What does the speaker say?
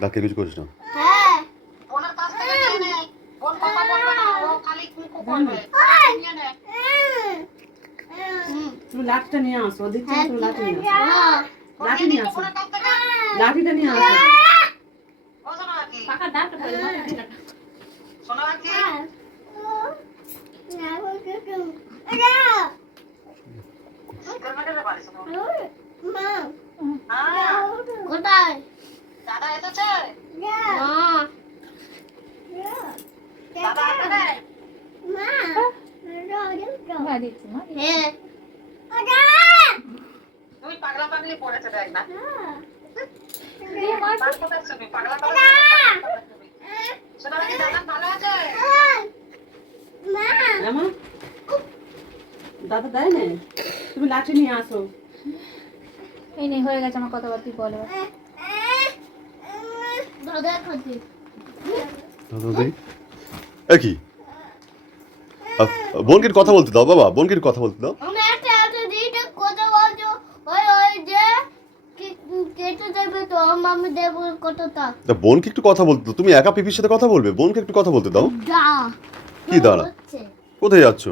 ডাকে কিছু করিস না। হ্যাঁ বোনের কাছ থেকে নিয়ে নে। বোন কথা বলবে না, ও খালি কুকু করবে। নিয়ে নে। তুমি লাঠিটা নিয়ে আসো, ওদিক থেকে হ্যাঁ তুমি লাঠি নিয়ে আসো। হ্যাঁ লাঠি নিয়ে নিয়ে নিচ্ছে আসো, বোনের কাছ থেকে। লাঠিটা নিয়ে আসো। ও শোনো নাকি? পাকা ডাক পড়ে শোনো নাকি? কেমনে পারিস না? হ্যাঁ, কোথায় দাদা এসেছে? মা দাদা এখানে? মা দিচ্ছি মা হ্যাঁ তুই পাগলা পাগলি পড়েছে দেখ না। দিয়ে মা তার কোথায় শুবি? পাগলা পাগলি কোথায় শুবি? শোনো নাকি দাদা ভালো আছে? হ্যাঁ মা, দাদা দেয় না, তুমি লাঠি নিয়ে আসো। এই নেই হয়ে গেছে আমার কথাবার্তা বলো দাদা খাচ্ছি কি বোনকে কথা বলতে দাও বাবা, বোনকে কথা বলতে দাও। আমি একটা দিটা কথা বলছো ওই ওই যে কেটে দেবে তো আমি দেবো কতটা তা বোনকে একটু কথা বলতে দাও। তুমি একা পিপির সাথে কথা বলবে, বোনকে একটু কথা বলতে দাও। যা কি দাঁড়া, হচ্ছে কোথায় যাচ্ছ?